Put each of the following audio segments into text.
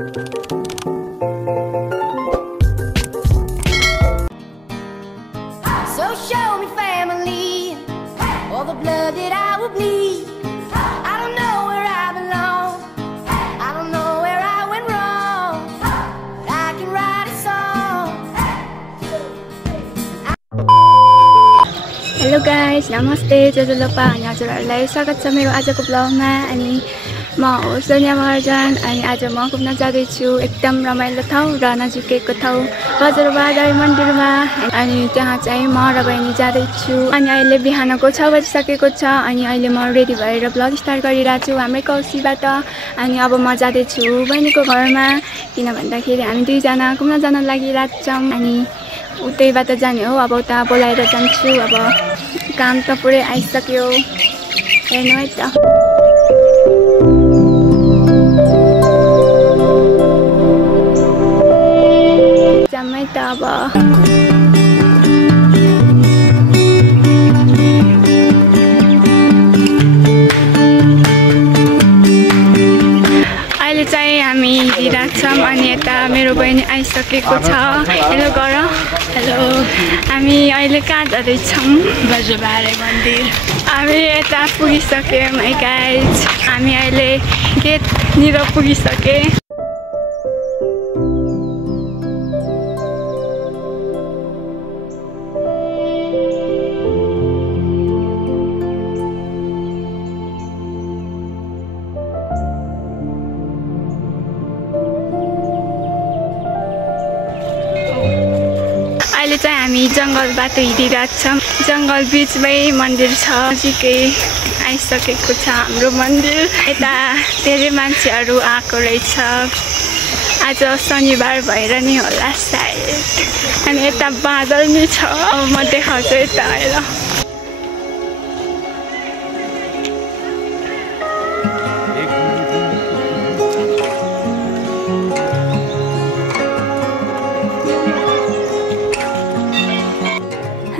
So show me family, all the blood that I will bleed. I don't know where I belong, I don't know where I went wrong, but I can write a song. Hello guys, namaste, जजलोपा अनि हजुरहरुलाई स्वागत छ मेरो आजको ब्लगमा। अनि म हो सोनिया महर्जन अनि आज म घुम्न जाँदै छु एकदम रमाइलो ठाउँ र नजिकैको ठाउँ बजरबारी मन्दिरमा। अनि त्यहाँ चाहिँ म र बहिनी जाँदै छु। अनि अहिले बिहानको 6 बजिसकेको छ अनि अहिले म रेडी भएर ब्लग स्टार्ट गरिरहेको छु हाम्रै कौसीबाट। अनि अब म जाँदै छु बहिनीको घरमा, किन भन्दाखेरि हामी दुईजना घुम्न जान लागिरहेको छौँ। अनि उतैबाट जाने हो, अब उता बोलाएर जान्छु। अब काम त पुरै आइसक्यो, हेर्नु है त। जामै त अब अहिले चाहिँ हामी हिँडिरहेको छौँ। अनि यता मेरो बहिनी आइसकेको छ। हेलो गर। हेलो। हामी अहिले कहाँ जाँदैछौँ? बजरबारी मन्दिर। हामी यता पुगिसक्यौँ है गाइज। हामी अहिले गेटनिर पुगिसके। अहिले चाहिँ हामी जङ्गल बाटो हिँडिरहेको छौँ। जङ्गल बिचमै मन्दिर छ, नजिकै आइसकेको छ हाम्रो मन्दिर। यता धेरै मान्छेहरू आएको रहेछ, आज शनिबार भएर नि होला सायद। अनि यता बादल नि छ, अब म देखाउँछु यता आएर।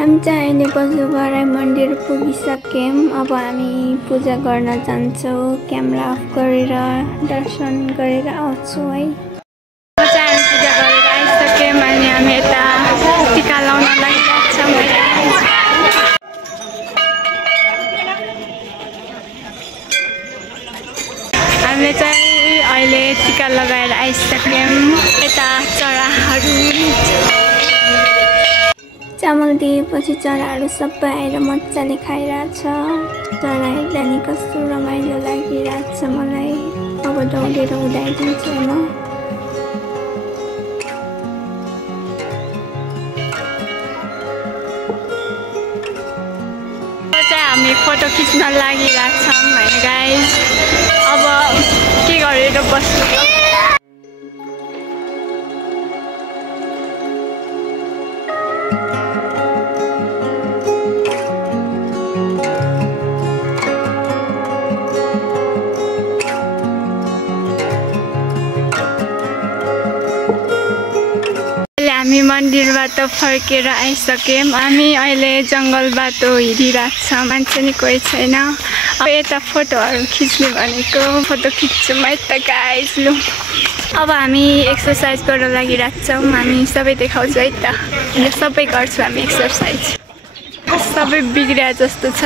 हामी चाहिँ अहिले बजरबारी मन्दिर पुगिसक्यौँ। अब हामी पूजा गर्न जान्छौँ। क्यामेरा अफ गरेर दर्शन गरेर आउँछु है। अब चाहिँ हामी पूजा गरेर आइसक्यौँ। अनि हामी यता टिका लाउन लागिरहेको छौँ। हामीले चाहिँ अहिले टिका लगाएर आइसक्यौँ। यता चराहरू चामल दिएपछि चराहरू सबै आएर मजाले खाइरहेछ। चरा हेर्दा नि कस्तो रमाइलो लागिरहेछ मलाई। अब दौडेर उडाइदिन्छु म। चाहिँ हामी फोटो खिच्न लागिरहेछौँ होइन गाइज। अब के गरेर बस्नु। हामी मन्दिरबाट फर्केर आइसक्यौँ। हामी अहिले जङ्गल बाटो हिँडिरहेको छौँ, मान्छे नि कोही छैन। अब यता फोटोहरू खिच्ने भनेको फोटो खिच्छौँ है त गाइज। लु अब हामी एक्सर्साइज गर्न लागिरहेको छौँ। हामी सबै देखाउँछौँ है त। यो सबै गर्छौँ हामी एक्सर्साइज। सबै बिग्रिया जस्तो छ।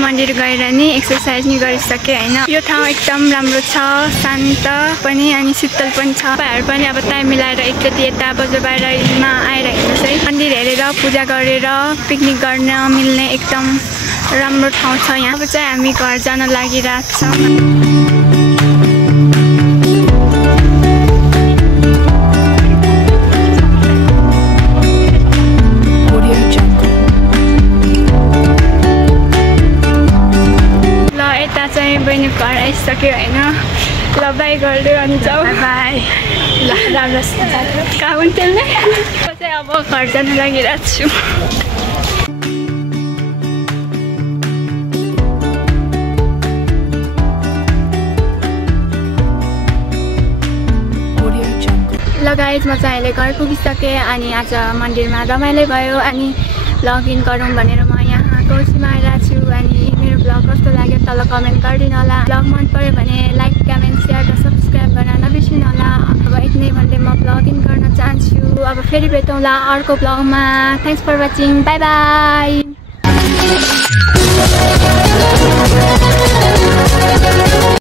मन्दिर गएर नि एक्सर्साइज नि गरिसके हैन। यो ठाउँ एकदम राम्रो छ, शान्त पनि अनि शीतल पनि छ। तपाईहरु पनि अब टाइम मिलाएर एकचोटि यता बजरबारीमा आएर हेर्नुस् है। मन्दिर हेरेर पूजा गरेर पिकनिक गर्न मिल्ने एकदम राम्रो ठाउँ छ यहाँ। अब चाहिँ हामी घर जान लागिरहेको छौँ। ल बाई गर्दै अनि जाऊ बाई ल राम्रो कहाँ हुन्थ्यो नि म चाहिँ अब घर जानु लागिरहेको छु ल गाइज म चाहिँ अहिले घर पुगिसकेँ अनि आज मन्दिरमा रमाइलो भयो अनि भ्लग इन गरौँ भनेर म यहाँ कोसीमा आइरहेको छु अनि मेरो भ्लग कस्तो लाग्यो तल कमेन्ट गरिदिनु होला भ्लग मन पऱ्यो भने लाइक कमेन्ट सेयर र सब्सक्राइब गर्न नबिर्सिनु होला अब यति नै भन्दै म भ्लग इन गर्न चाहन्छु अब फेरि भेटौँला अर्को भ्लगमा thanks for watching bye by